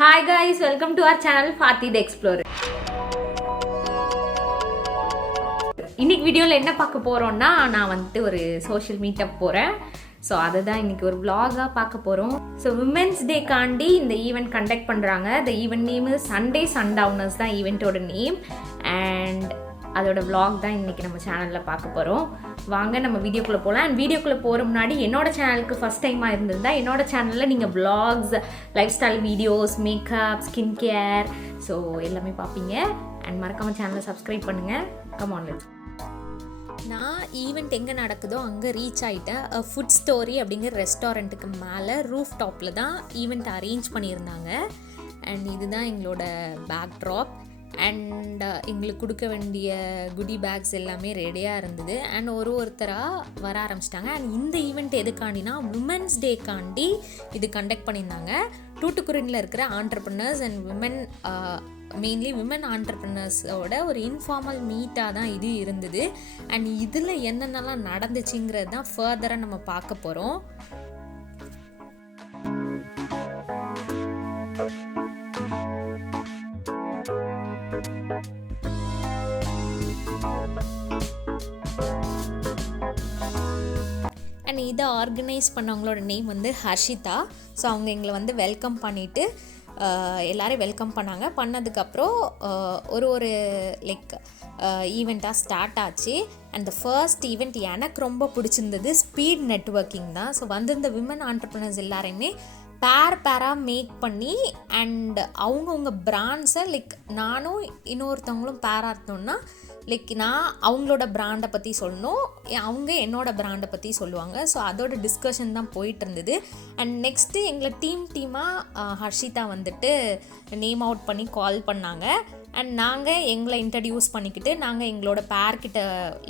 Hi guys, welcome to our channel Fathi the Explorer. இன்னைக்கு வீடியோவில் என்ன பார்க்க போகிறோம்னா நான் வந்துட்டு ஒரு சோஷியல் மீட்டப் போகிறேன். ஸோ அதை தான் இன்றைக்கி ஒரு vlog-ஆக பார்க்க போகிறோம். ஸோ விமென்ஸ் டேக்காண்டி இந்த ஈவெண்ட் கண்டக்ட் பண்ணுறாங்க. த ஈவெண்ட் நேம் சண்டே சன்டவுனர்ஸ் தான் ஈவெண்ட்டோட நேம். அண்ட் அதோட vlog தான் இன்றைக்கி நம்ம சேனலில் பார்க்க போகிறோம். வாங்க நம்ம வீடியோக்குள்ளே போகலாம். அண்ட் வீடியோக்குள்ளே போகிற முன்னாடி என்னோடய சேனலுக்கு ஃபஸ்ட் டைமாக இருந்திருந்தால் என்னோட சேனலில் நீங்கள் vlogs, life style videos, makeup, skin care so எல்லாமே பார்ப்பீங்க. அண்ட் மறக்காமல் சேனலை சப்ஸ்கிரைப் பண்ணுங்கள். Come on let's. நான் ஈவெண்ட் எங்கே நடக்குதோ அங்கே ரீச் ஆகிட்டேன். ஃபுட் ஸ்டோரி அப்படிங்கிற ரெஸ்டாரண்ட்டுக்கு மேலே ரூஃப் டாப்பில் தான் ஈவெண்ட் அரேஞ்ச் பண்ணியிருந்தாங்க. அண்ட் இதுதான் எங்களோட பேக் ட்ராப். அண்ட் எங்களுக்கு கொடுக்க வேண்டிய குடி பேக்ஸ் எல்லாமே ரெடியாக இருந்தது. அண்ட் ஒருத்தராக வர ஆரம்பிச்சிட்டாங்க. அண்ட் இந்த ஈவெண்ட் எதுக்காண்டினா விமென்ஸ் டேக்காண்டி இது கண்டக்ட் பண்ணியிருந்தாங்க. தூத்துக்குடியில் இருக்கிற ஆண்டர்ப்ரனர்ஸ் அண்ட் மெயின்லி விமன் ஆண்டர்ப்ரனர்ஸோட ஒரு இன்ஃபார்மல் மீட்டாக தான் இது இருந்தது. அண்ட் இதில் என்னென்னலாம் நடந்துச்சுங்கிறது தான் ஃபர்தராக நம்ம பார்க்க போகிறோம். அண்ட் இதை ஆர்கனைஸ் பண்ணவங்களோட நேம் வந்து ஹர்ஷிதா. ஸோ அவங்க எங்களை வந்து வெல்கம் பண்ணிவிட்டு எல்லோரும் வெல்கம் பண்ணாங்க. பண்ணதுக்கப்புறம் ஒரு லைக் ஈவெண்ட்டாக ஸ்டார்ட் ஆச்சு. அண்ட் த ஃபர்ஸ்ட் ஈவெண்ட் எனக்கு ரொம்ப பிடிச்சிருந்தது ஸ்பீட் நெட்வொர்க்கிங் தான். ஸோ வந்திருந்த விமன் ஆண்டர்ப்ரனர்ஸ் எல்லாரையுமே பேராக மேக் பண்ணி அண்ட் அவங்கவுங்க பிராண்ட்ஸை லைக் நானும் இன்னொருத்தவங்களும் பேராக இருந்தோம்னா லைக் நான் அவங்களோட பிராண்டை பற்றி சொல்லணும், அவங்க என்னோடய பிராண்டை பற்றி சொல்லுவாங்க. ஸோ அதோட டிஸ்கஷன் தான் போயிட்டு இருந்தது. அண்ட் நெக்ஸ்ட்டு எங்களை டீமாக ஹர்ஷிதா வந்துட்டு நேம் அவுட் பண்ணி கால் பண்ணாங்க. அண்ட் நாங்கள் எங்களை இன்ட்ரடியூஸ் பண்ணிக்கிட்டு நாங்கள் எங்களோட பேர்கிட்ட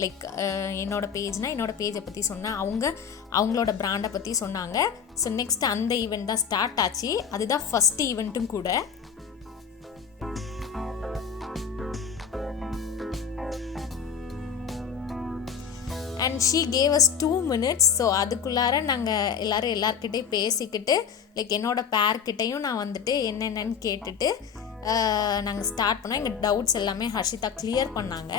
லைக் என்னோடய பேஜை பற்றி சொன்னேன், அவங்களோட பிராண்டை பற்றி சொன்னாங்க. ஸோ நெக்ஸ்ட் அந்த ஈவெண்ட் தான் ஸ்டார்ட் ஆச்சு. அதுதான் ஃபஸ்ட் ஈவெண்ட்டும் கூட. And she gave us 2 minutes. So அதுக்குள்ளார நாங்கள் எல்லாருக்கிட்டையும் பேசிக்கிட்டு லைக் என்னோடய பேர்கிட்டையும் நான் வந்துட்டு என்னென்னு கேட்டுட்டு நாங்கள் ஸ்டார்ட் பண்ணோம். எங்கள் டவுட்ஸ் எல்லாமே ஹர்ஷிதா கிளியர் பண்ணாங்க.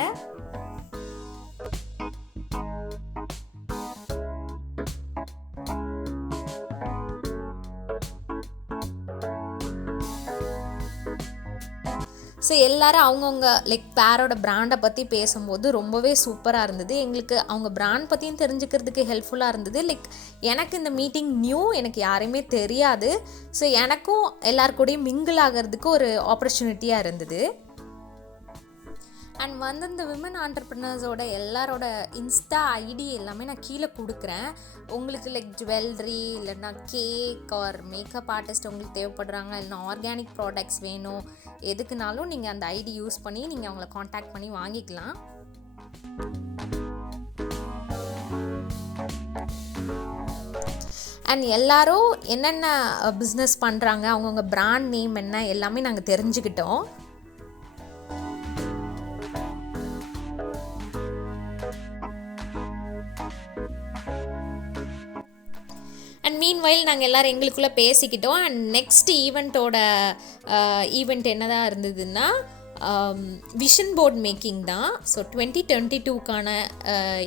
ஸோ எல்லோரும் அவங்கவுங்க லைக் பேரோட பிராண்டை பற்றி பேசும்போது ரொம்பவே சூப்பராக இருந்தது. எங்களுக்கு அவங்க பிராண்ட் பற்றியும் தெரிஞ்சுக்கிறதுக்கு ஹெல்ப்ஃபுல்லாக இருந்தது. லைக் எனக்கு இந்த மீட்டிங் எனக்கு யாரையுமே தெரியாது. ஸோ எனக்கும் எல்லாருக்கூடையும் மிங்கிள் ஆகிறதுக்கு ஒரு ஆப்பர்ச்சுனிட்டியாக இருந்தது. அண்ட் வந்து இந்த விமன் ஆண்டர்ப்ரனர்ஸோட எல்லாரோட இன்ஸ்டா ஐடி எல்லாமே நான் கீழே கொடுக்குறேன். உங்களுக்கு லைக் ஜுவல்லரி இல்லைன்னா கேக் ஆர் மேக்கப் ஆர்டிஸ்ட் உங்களுக்கு தேவைப்படுறாங்க, இல்லைனா ஆர்கானிக் ப்ராடக்ட்ஸ் வேணும், எதுக்குனாலும் நீங்கள் அந்த ஐடி யூஸ் பண்ணி நீங்கள் அவங்கள காண்டாக்ட் பண்ணி வாங்கிக்கலாம். அண்ட் எல்லாரும் என்னென்ன பிஸ்னஸ் பண்ணுறாங்க, அவங்கவுங்க பிராண்ட் நேம் என்ன எல்லாமே நாங்கள் தெரிஞ்சுக்கிட்டோம். அண்ட் மீன்வைல் நாங்கள் எல்லோரும் எங்களுக்குள்ளே பேசிக்கிட்டோம். அண்ட் நெக்ஸ்ட் ஈவெண்ட் என்னதான் இருந்ததுன்னா விஷன் போர்ட் மேக்கிங் தான். ஸோ 2022க்கான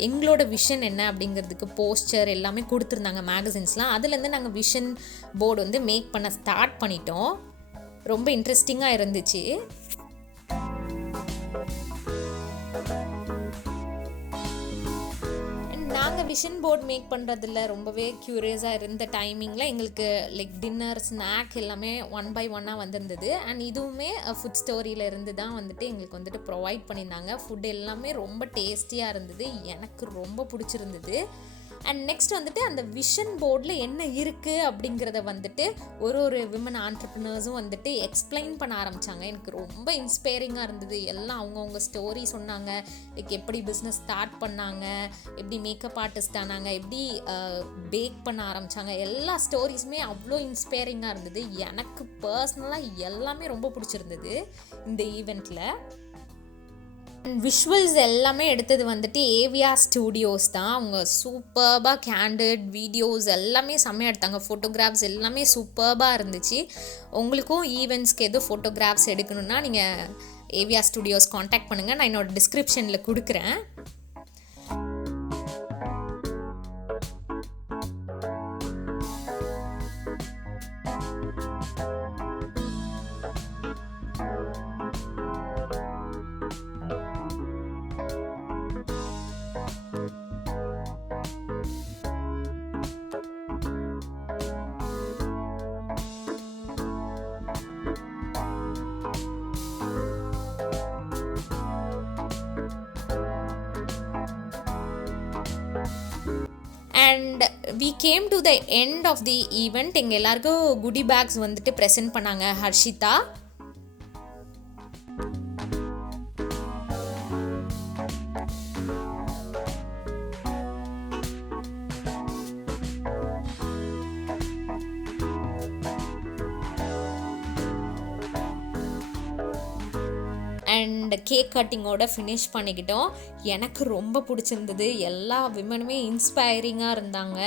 எங்களோட விஷன் என்ன அப்படிங்கிறதுக்கு போஸ்டர் எல்லாமே கொடுத்துருந்தாங்க மேகசின்ஸ்லாம். அதுலேருந்து நாங்கள் விஷன் போர்டு வந்து மேக் பண்ண ஸ்டார்ட் பண்ணிட்டோம். ரொம்ப இன்ட்ரெஸ்டிங்காக இருந்துச்சு. நாங்கள் விஷன் போர்டு மேக் பண்ணுறதில்ல ரொம்பவே க்யூரியஸாக இருந்த டைமிங்கில் எங்களுக்கு லைக் டின்னர், ஸ்நாக் எல்லாமே 1 by 1 வந்திருந்தது. அண்ட் இதுவுமே ஃபுட் ஸ்டோரியில் இருந்து தான் வந்துட்டு எங்களுக்கு வந்துட்டு ப்ரொவைட் பண்ணியிருந்தாங்க. ஃபுட் எல்லாமே ரொம்ப டேஸ்டியாக இருந்தது, எனக்கு ரொம்ப பிடிச்சிருந்தது. அண்ட் நெக்ஸ்ட் வந்துட்டு அந்த விஷன் போர்டில் என்ன இருக்குது அப்படிங்கிறத வந்துட்டு ஒரு விமன் ஆண்டர்ப்ரனர்ஸும் வந்துட்டு எக்ஸ்பிளைன் பண்ண ஆரம்பித்தாங்க. எனக்கு ரொம்ப இன்ஸ்பைரிங்காக இருந்தது. எல்லாம் அவங்கவுங்க ஸ்டோரி சொன்னாங்க. லைக் எப்படி பிஸ்னஸ் ஸ்டார்ட் பண்ணாங்க, எப்படி மேக்கப் ஆர்டிஸ்ட் ஆனாங்க, எப்படி பேக் பண்ண ஆரம்பித்தாங்க, எல்லா ஸ்டோரிஸுமே அவ்வளோ இன்ஸ்பைரிங்காக இருந்தது. எனக்கு பர்சனலாக எல்லாமே ரொம்ப பிடிச்சிருந்தது இந்த ஈவெண்ட்டில். விஷுவல்ஸ் எல்லாமே எடுத்தது வந்துட்டு ஏவியா ஸ்டூடியோஸ் தான். அவங்க சூப்பர்பாக கேண்டட் வீடியோஸ் எல்லாமே செம்மையாக எடுத்தாங்க. ஃபோட்டோகிராஃப்ஸ் எல்லாமே சூப்பர்பாக இருந்துச்சு. உங்களுக்கும் ஈவெண்ட்ஸ்க்கு எதுவும் ஃபோட்டோகிராஃப்ஸ் எடுக்கணுன்னா நீங்கள் ஏவியா ஸ்டூடியோஸ் காண்டாக்ட் பண்ணுங்கள். நான் என்னோடய டிஸ்கிரிப்ஷனில் கொடுக்குறேன். And we came to the end of the event. எங்கள் எல்லாருக்கும் குடி பேக்ஸ் வந்துட்டு ப்ரெசென்ட் பண்ணாங்க ஹர்ஷிதா. அண்ட் கேக் கட்டிங்கோட ஃபினிஷ் பண்ணிக்கிட்டோம். எனக்கு ரொம்ப பிடிச்சிருந்தது. எல்லா விமனுமே இன்ஸ்பைரிங்காக இருந்தாங்க.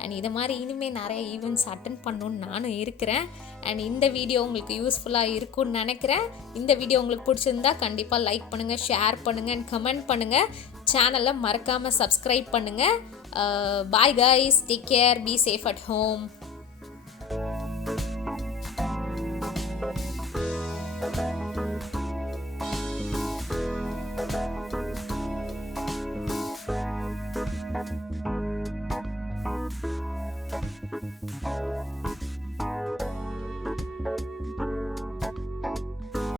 அண்ட் இதை மாதிரி இனிமேல் நிறைய ஈவெண்ட்ஸ் அட்டன் பண்ணணுன்னு நானும் இருக்கிறேன். அண்ட் இந்த வீடியோ உங்களுக்கு யூஸ்ஃபுல்லாக இருக்கும்னு நினைக்கிறேன். இந்த வீடியோ உங்களுக்கு பிடிச்சிருந்தா கண்டிப்பாக லைக் பண்ணுங்கள், ஷேர் பண்ணுங்கள் அண்ட் கமெண்ட் பண்ணுங்கள். சேனலை மறக்காமல் சப்ஸ்கிரைப் பண்ணுங்கள். Bye guys, take care, be safe at home.